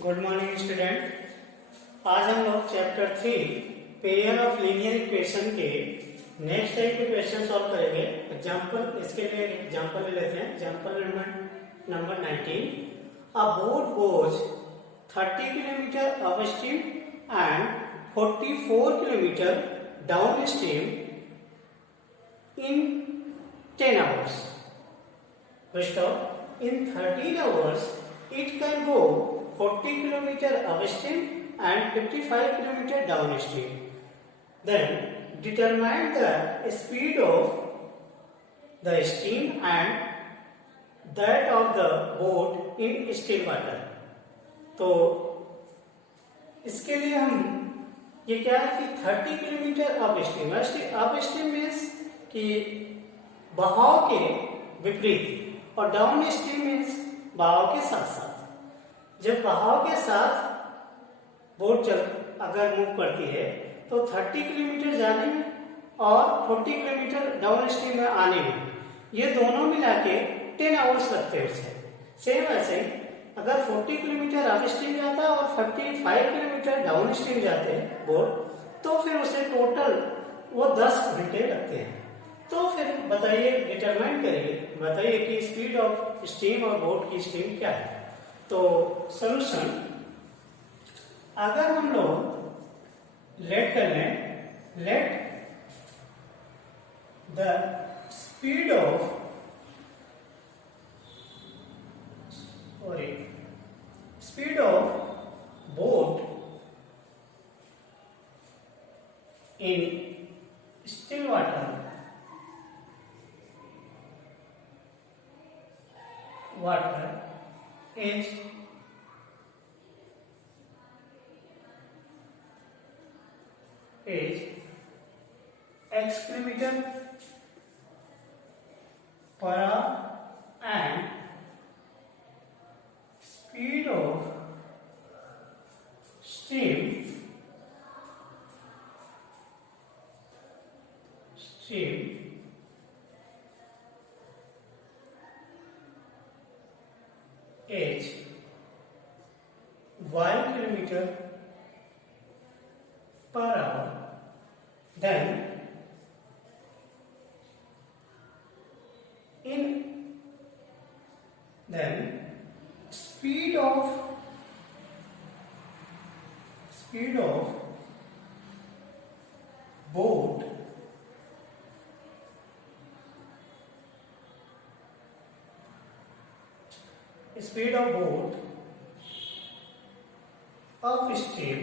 Good morning student. आज हम लोग chapter 3 pair of linear equation के नेक्स्ट टाइप के क्वेश्चन सॉल्व करेंगे। एग्जांपल, इसके लिए एग्जांपल ले लेते हैं। Example number 19। A boat goes 30 kilometre upstream and 44 kilometre down stream in 10 hours. First off, in 13 hours, it can go 40 km upstream and 55 km downstream. Then determine the speed of the steam and that of the boat in still water. तो इसके लिए हम ये क्या है कि 30 kilometre upstream, upstream means कि बहाव के विपरीत और डाउन स्ट्रीम मीन्स बहाव के साथ साथ। जब बहाव के साथ बोट अगर मूव करती है तो 30 किलोमीटर जाने में और 40 किलोमीटर डाउन स्ट्रीम में आने में, ये दोनों मिला के 10 आवर्स लगते हैं उसे। सेम ऐसे अगर 40 किलोमीटर अप स्ट्रीम जाता है और 45 किलोमीटर डाउन स्ट्रीम जाते हैं बोट, तो फिर उसे टोटल वो 10 घंटे लगते हैं। तो फिर बताइए, डिटरमाइन करिए, बताइए कि स्पीड ऑफ स्टीम और बोट की स्टीम क्या है। तो सॉल्यूशन, अगर हम लोग लेट कर लें, let the speed of boat in still water is x kilometer per hour and speed of steam is y kilometer per hour, then speed of boat of stream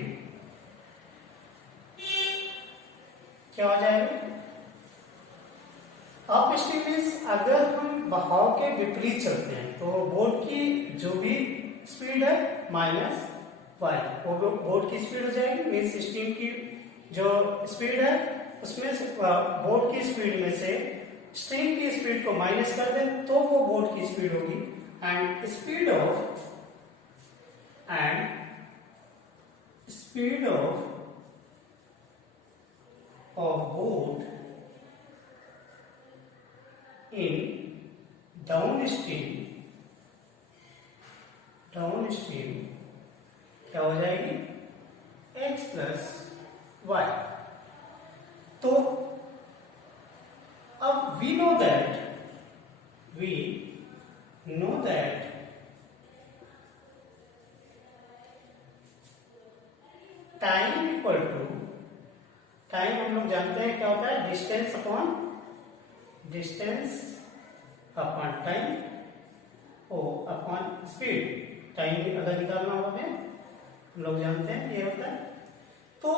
क्या हो जाएगा? अप स्ट्रीम मीन्स अगर हम बहाव के विपरीत चलते हैं तो बोट की जो भी स्पीड है माइनस वाई, वो बोट की स्पीड हो जाएगी। मीन्स स्ट्रीम की जो स्पीड है उसमें से बोट की स्पीड में से स्ट्रीम की स्पीड को माइनस कर दें तो वो बोट की स्पीड होगी। And speed of boat in downstream क्या हो जाएगी? x plus y। तो अब we know that टाइम हम लोग जानते हैं क्या होता है? Distance upon time upon speed. Time अगर निकालना हो हमें, हम लोग जानते हैं ये होता है। तो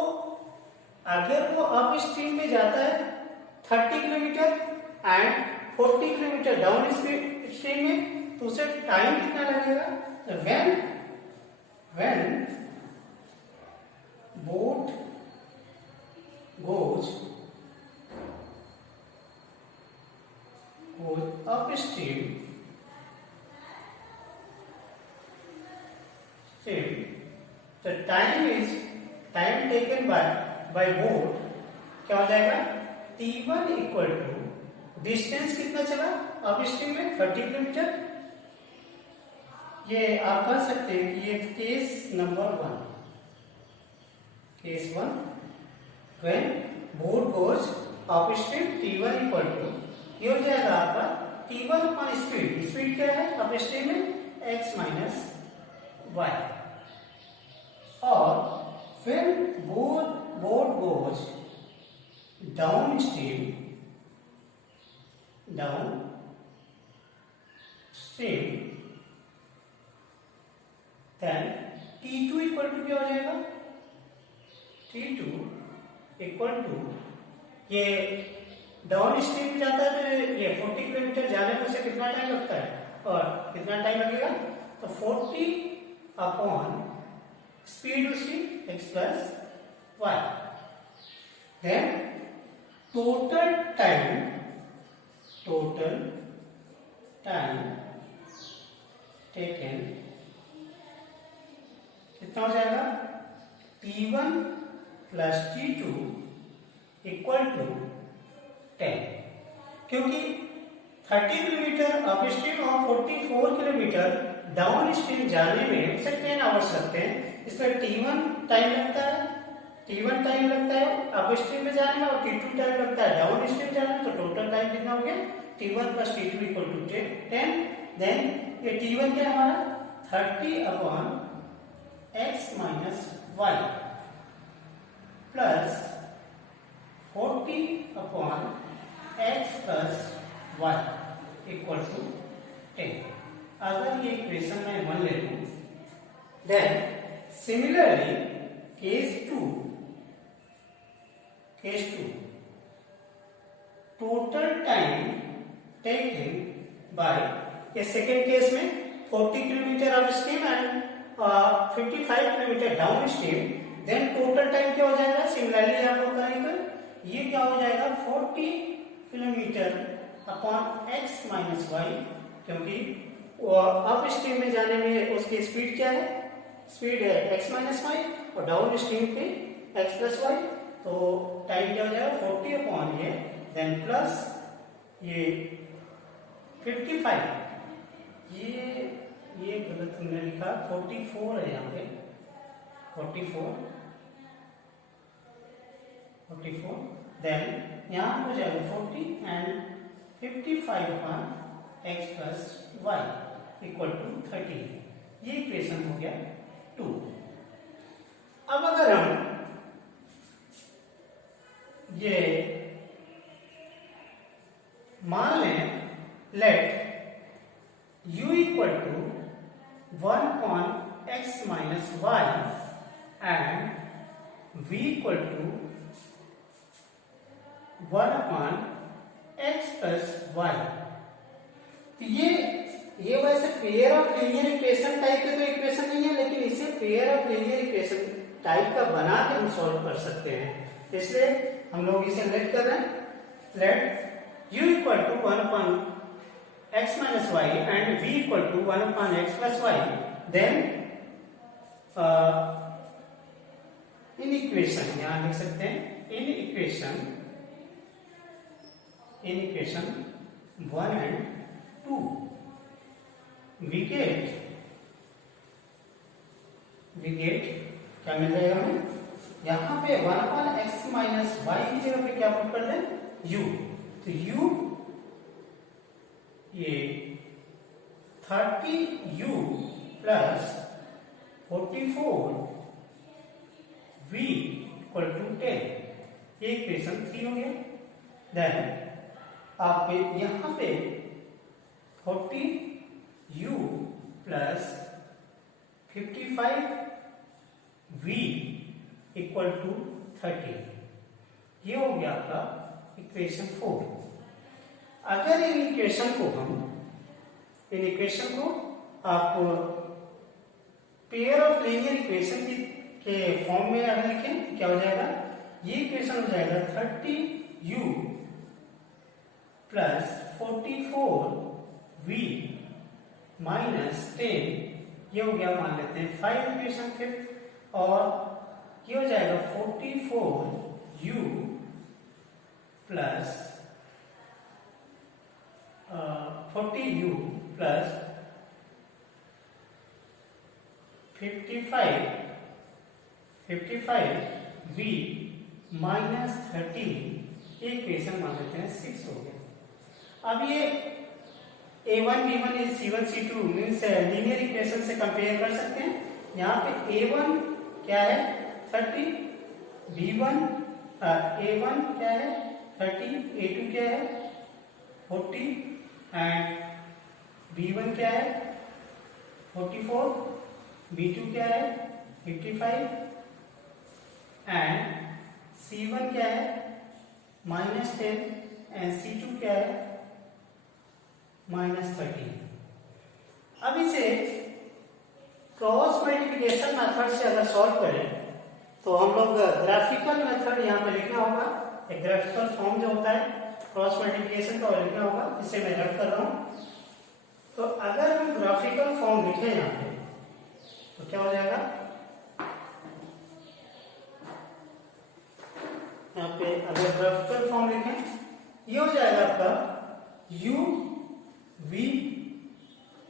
अगर वो अप स्ट्रीम में जाता है 30 kilometre and 40 kilometre down stream में, तो उसे टाइम कितना लगेगा? when boat goes upstream, the time taken by boat क्या हो जाएगा? T1 इक्वल टू डिस्टेंस कितना चला अपस्ट्रीम में 30 किलोमीटर ये आप कह सकते हैं कि ये case number 1, case 1 when boat goes upstream T1 equal to, ये हो जाएगा आपका T1 अपॉन स्पीड, स्पीड क्या है अपस्ट्रीम में x माइनस y, और when boat goes downstream then T2 equal to क्या हो जाएगा, T2 इक्वल टू, ये डाउन स्ट्रीम जाता है तो ये 40 किलोमीटर जाने में उसे कितना टाइम लगता है, और कितना टाइम लगेगा, तो 40 अपॉन स्पीड उसकी x plus y, then total time taken कितना हो जाएगा, T1 plus T2 equal to 10, क्योंकि 30 किलोमीटर अप स्ट्रीम और 44 किलोमीटर डाउन स्ट्रीम जाने में उसे 10 आवर्स लगते हैं, इसमें T1 टाइम लगता है अप स्ट्रीम में जाने में, और T2 टाइम लगता है डाउन स्ट्रीम जाने में, तो टोटल टाइम कितना हो गया, T1 plus T2 equal to 10, then ये T1 क्या है हमारा 30 upon x minus y plus 40 upon x plus y equal to 10। अगर ये इक्वेशन में 1 ले लूं, then similarly case 2 total time taken by, ये सेकेंड केस में 40 kilometre upstream and 55 kilometre downstream, then total time क्या हो जाएगा, सिमिलरली आप लोग करेंगे तो ये क्या हो जाएगा 40 kilometre upon x minus y, क्योंकि अप स्ट्रीम में जाने में उसकी स्पीड क्या है, स्पीड है x माइनस y, और डाउन स्ट्रीम पे x प्लस y, तो टाइम क्या हो जाएगा 40 अपॉन ये, देन प्लस ये 55, ये गलत हमने लिखा, 44 है यहाँ पे, 44, देन यहाँ हो जाएगा 40 and 55 upon x plus y equal to 30, ये इक्वेशन हो गया 2। अब अगर हम ये मान लें, let u equal to 1 upon x minus y and v equal to 1 upon x plus y, तो ये वैसे pair of linear equation type का तो इक्वेशन नहीं है, लेकिन इसे pair of linear equation type का बना के हम सॉल्व कर सकते हैं, इसलिए हम लोग इसे लेट कर रहे हैं, let u equal to 1 upon x minus y and v equal to 1 upon x plus y, then in equation यहां लिख सकते हैं, in equation 1 and 2 we get क्या मिल जाएगा हमें, यहाँ पे 1 अपॉन x माइनस y की जगह पे क्या पुट कर दें u, तो u ये 30u plus 44 v equal to 10, ये इक्वेशन 3 हो गया, देन आप यहाँ पे 40u plus 55v equal to 30, ये हो गया आपका इक्वेशन 4। अगर इन इक्वेशन को आप पेयर ऑफ लीनियर इक्वेशन के फॉर्म में अगर लिखें, क्या हो जाएगा, ये इक्वेशन हो जाएगा 30u प्लस 44v माइनस 10, ये हो गया मान लेते हैं 5 इक्वेशन फिर, और ये हो जाएगा 44u plus 40u plus 55 v minus 13 equation मान लेते हैं 6 हो गया। अब ये a1 b1 c1 c2 means linear equation से कंपेयर कर सकते हैं। यहाँ पे a1 क्या है 30, b1 a1 क्या है 30, a2 क्या है 40 एंड b1 क्या है 44, b2 क्या है 55 एंड c1 क्या है -10 एंड c2 क्या है -13। अब इसे क्रॉस मल्टीप्लिकेशन मेथड से अगर सॉल्व करें तो हम लोग ग्राफिकल मेथड यहाँ पे लिखना होगा। एक ग्राफिकल फॉर्म जो होता है क्रॉस मल्टीप्लिकेशन का लिखना होगा, जिसे मैं रख कर रहा हूं। तो अगर हम ग्राफिकल फॉर्म लिखें यहाँ पे तो क्या हो जाएगा, यहाँ पे अगर ग्राफिकल फॉर्म लिखें ये हो जाएगा आपका u v,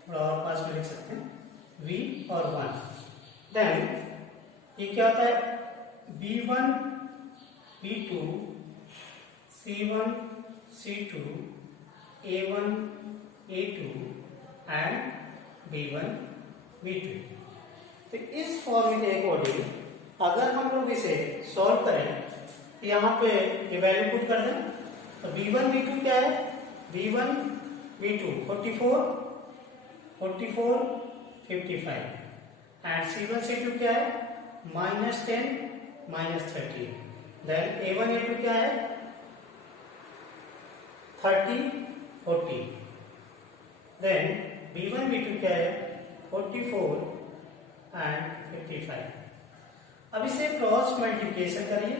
थोड़ा और पास में लिख सकते हैं v और 1। देन ये क्या होता है b1 b2 c1 c2 a1 a2 and b1 b2। तो इस फॉर्मूले के अकॉर्डिंग अगर हम लोग इसे सॉल्व करें तो यहाँ पे ये वैल्यू पुट कर दें तो b1 b2 क्या है b1 b2 44 55 and c1 c2 क्या है -10 -13। देन a1 a2 क्या है 30 40। देन b1 b2 क्या है 44 एंड 55। अब इसे क्रॉस मल्टीप्लिकेशन करिए,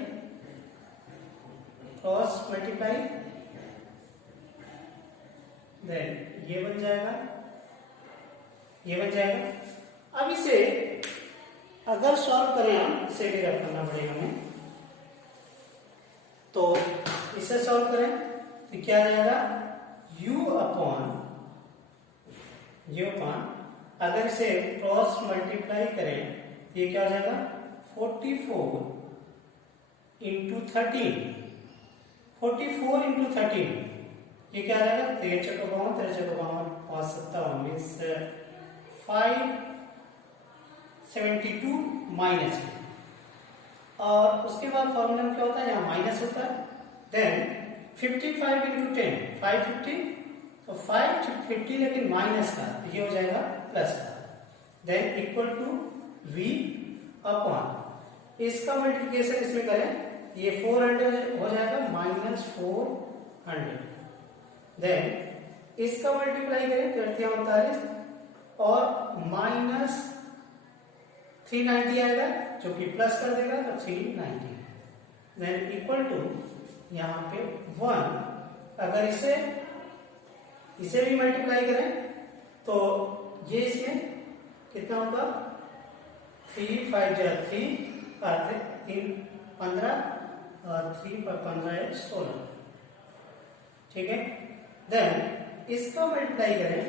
क्रॉस मल्टीप्लाई, देन ये बन जाएगा ये बन जाएगा। अब इसे अगर सॉल्व करें हम, इसे भी रख करना पड़ेगा हमें, तो इसे सॉल्व करें तो क्या आ जाएगा u अपॉन अगर इसे क्रॉस मल्टीप्लाई करें ये क्या हो जाएगा 44 इंटू 13 ये क्या आ जाएगा 13 चौको 5 57 मीन्स 572 माइनस। और उसके बाद फॉर्मूला क्या होता है यहाँ माइनस होता है। देन 55 इंटू 10 550, तो 550 लेकिन माइनस का ये हो जाएगा प्लस का। Then equal to v upon इसका मल्टीप्लिकेशन इसमें करें ये 400 हो जाएगा -400। देन इसका मल्टीप्लाई करें 38 और -390 आएगा जो कि प्लस कर देगा तो 390। देन इक्वल टू यहाँ पे 1, अगर इसे भी मल्टीप्लाई करें तो ये इसमें कितना होगा 3 5 3 15 और 3 पर 15 है 16। ठीक है। देन इसका मल्टीप्लाई करें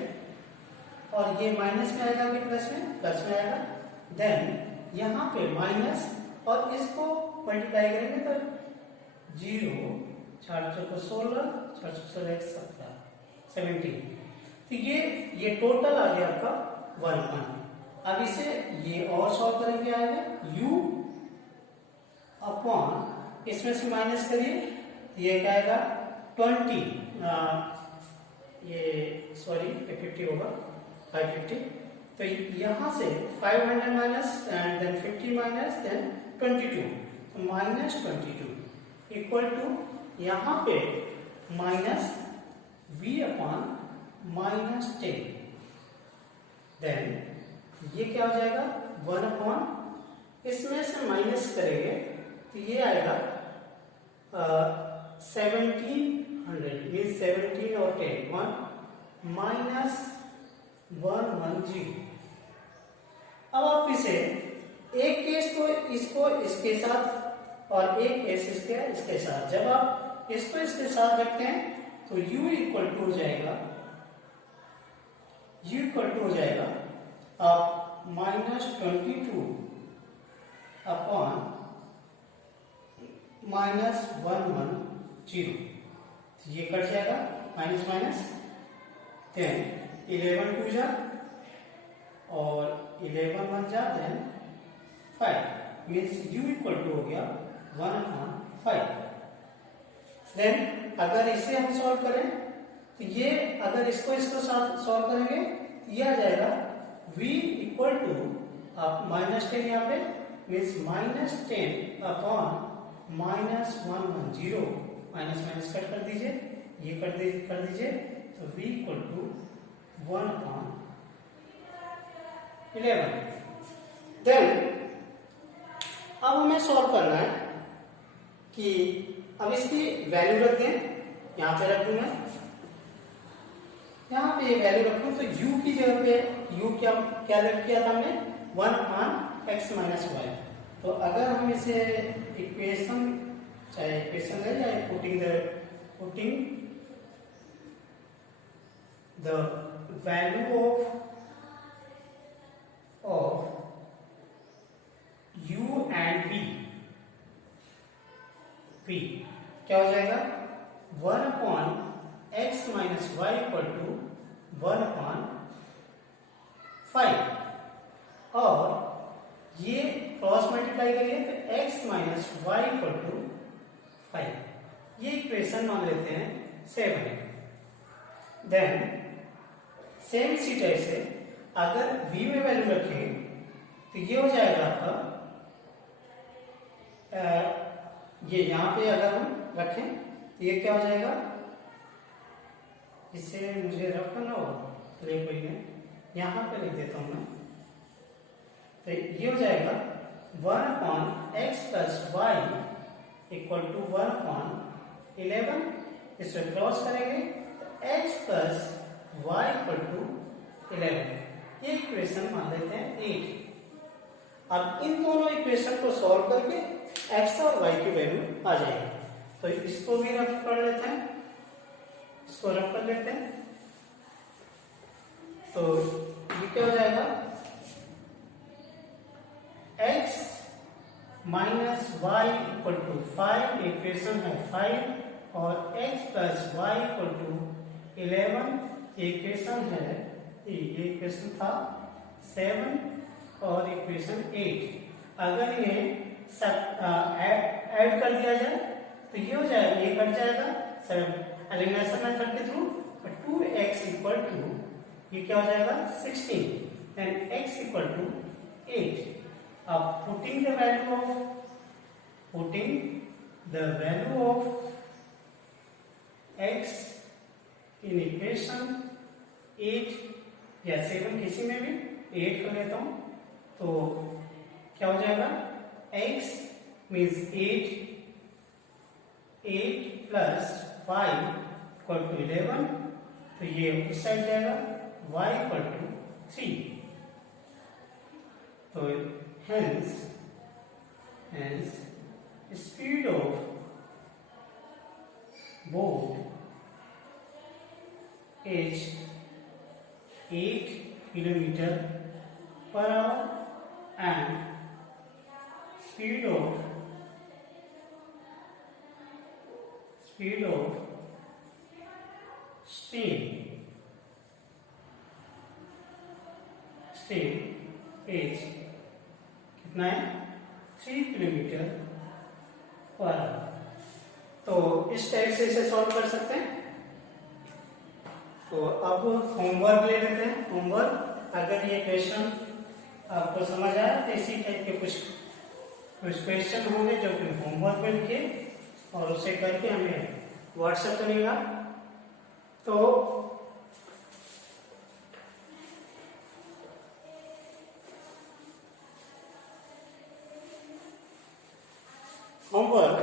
और ये माइनस में आएगा कि प्लस में आएगा। देन यहाँ पे माइनस और इसको मल्टीप्लाई करेंगे तो 0 4 चौको 16 4 16 17। तो ये टोटल आ गया आपका 1। अब इसे ये और सॉल्व करेंगे आएगा u अपॉन इसमें से माइनस करिए तो ये क्या आएगा 20 ये सॉरी 50 होगा 550। तो यहां से 500 minus and then 50 minus then 22 तो -22 इक्वल टू यहां पे माइनस v अपॉन -10। देन ये क्या हो जाएगा 1 अपॉन इसमें से माइनस करेंगे तो ये आएगा 1700 मीन 17 और 10 -110। अब आप इसे एक केस तो इसको इसके साथ और एक केस इसके साथ, जब आप इसको इसके साथ रखते हैं तो u इक्वल टू हो जाएगा आप -22 अपॉन -110, ये कट जाएगा, माइनस माइनस 10, 11 टू जा और 11 1 जा, then 5, means u equal to हो गया 1/5। देन अगर इसे हम सॉल्व करें तो ये, अगर इसको सॉल्व करेंगे तो ये आ जाएगा v इक्वल टू, आप -10 यहाँ पे, means -10 upon -110, minus minus cut कर दीजिए, ये कर दीजिए, तो v इक्वल टू 1/11। देन अब हमें सॉल्व करना है कि अब इसकी वैल्यू रख दें, यहां पे रख दूंगा, यहाँ पे वैल्यू रखूं तो u की जगह पे u क्या रख किया था हमने, 1/x - y। तो अगर हम इसे इक्वेशन, चाहे इक्वेशन है या putting the value of u and v क्या हो जाएगा, 1/x - y इक्वल टू 1/5, और ये क्रॉस मल्टीप्लाई करिए तो x - y इक्वल टू 5, ये इक्वेशन मान लेते हैं 7। देन सेम इसी टाइप से अगर v में वैल्यू रखें तो ये हो जाएगा आपका, ये यहां पे अगर हम रखें तो ये क्या हो जाएगा, इसे मुझे रफ करना होगा, चलिए कोई नहीं, यहां पे लिख देता हूं मैं, तो ये हो जाएगा 1/x + y इक्वल टू 1/11, इसमें क्रॉस करेंगे तो x + y इक्वल टू 11, ये इक्वेशन मान लेते हैं 8। अब इन दोनों इक्वेशन को सॉल्व करके x और y की वैल्यू आ जाएगी, तो इसको भी रफ कर लेते हैं, इसको रफ कर लेते हैं, तो ये क्या हो जाएगा, x - y equal to 5, equation है 5, और x + y equal to 11, equation है, ये इक्वेशन था 7, और इक्वेशन 8। अगर ये सब ऐड कर दिया जाए तो ये हो जाएगा, ये कट जाएगा एलिमिनेशन मेथड के थ्रू, 2x इक्वल टू, ये क्या हो जाएगा 16, एंड x इक्वल टू 8। अब putting the value of x in equation 8 या 7, किसी में भी 8 कर लेता हूं, तो क्या हो जाएगा, x means 8 plus 5 equal to 11, तो ये उस साइड जाएगा, y इक्वल टू 3, तो hence speed of boat is 8 km/h and speed of steam is कितना है, 3 km/h। तो इस टाइप से इसे सॉल्व कर सकते हैं। तो अब होमवर्क ले लेते हैं। होमवर्क, अगर ये क्वेश्चन आपको समझ आया तो इसी टाइप के कुछ क्वेश्चन होंगे जो कि होमवर्क में लिखे और उसे करके हमें व्हाट्सएप करेगा। तो homework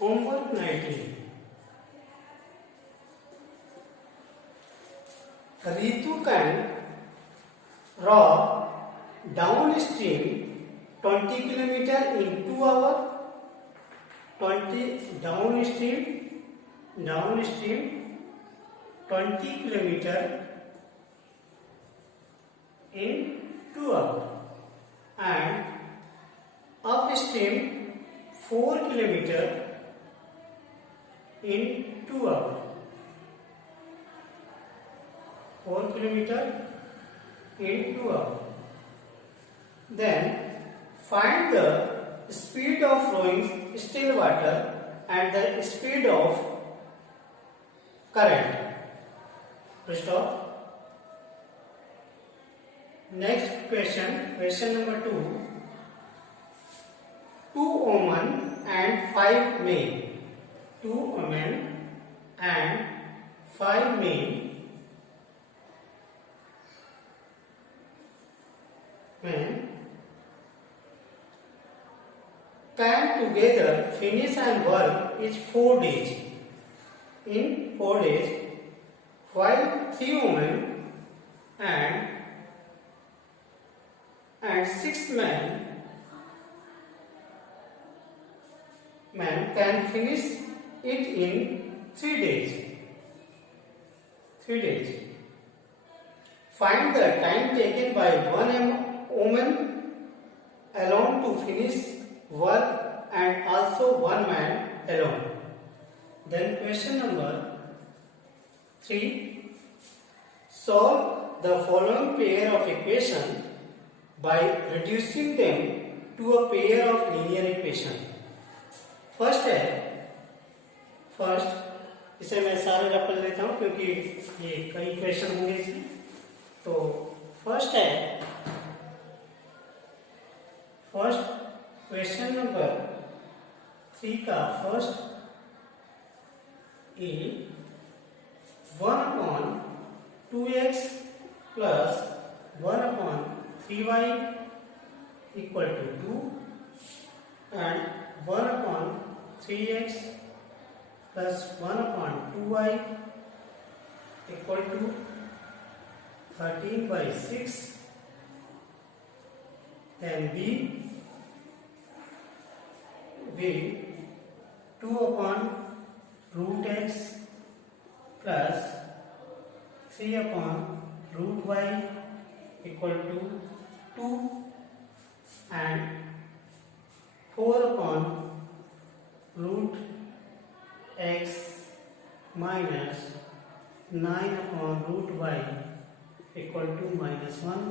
homework 19, Ritu can row downstream 20 km in 2 hours 20 downstream 20 kilometer in 2 hours, and upstream 4 kilometer in 2 hours. 4 kilometer in 2 hours. Then find the speed of flowing still water and the speed of current. Stop. Next question, question number 2. 2 women and 5 men. 2 women and 5 men can together finish and work in 4 days. In 4 days, while 3 women and 6 men can finish it in 3 days. 3 days. Find the time taken by one woman alone to finish work and also one man alone. Then question number 3. Solve the following pair of equations by reducing them to a pair of linear equation. First इसे मैं सारे रख लेता हूँ क्योंकि ये कई question होंगे इसमें. तो फर्स्ट क्वेश्चन नंबर 3 का first A 1/2x plus 1/3y equal to 2 and 1/3x plus 1/2y equal to 13/6. Then B 2/√x plus 3/√y equal to 2 and 4/√x minus 9/√y equal to -1.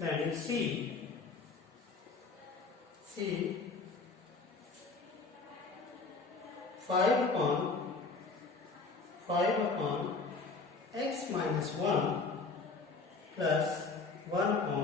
Then C 5/x minus 1 plus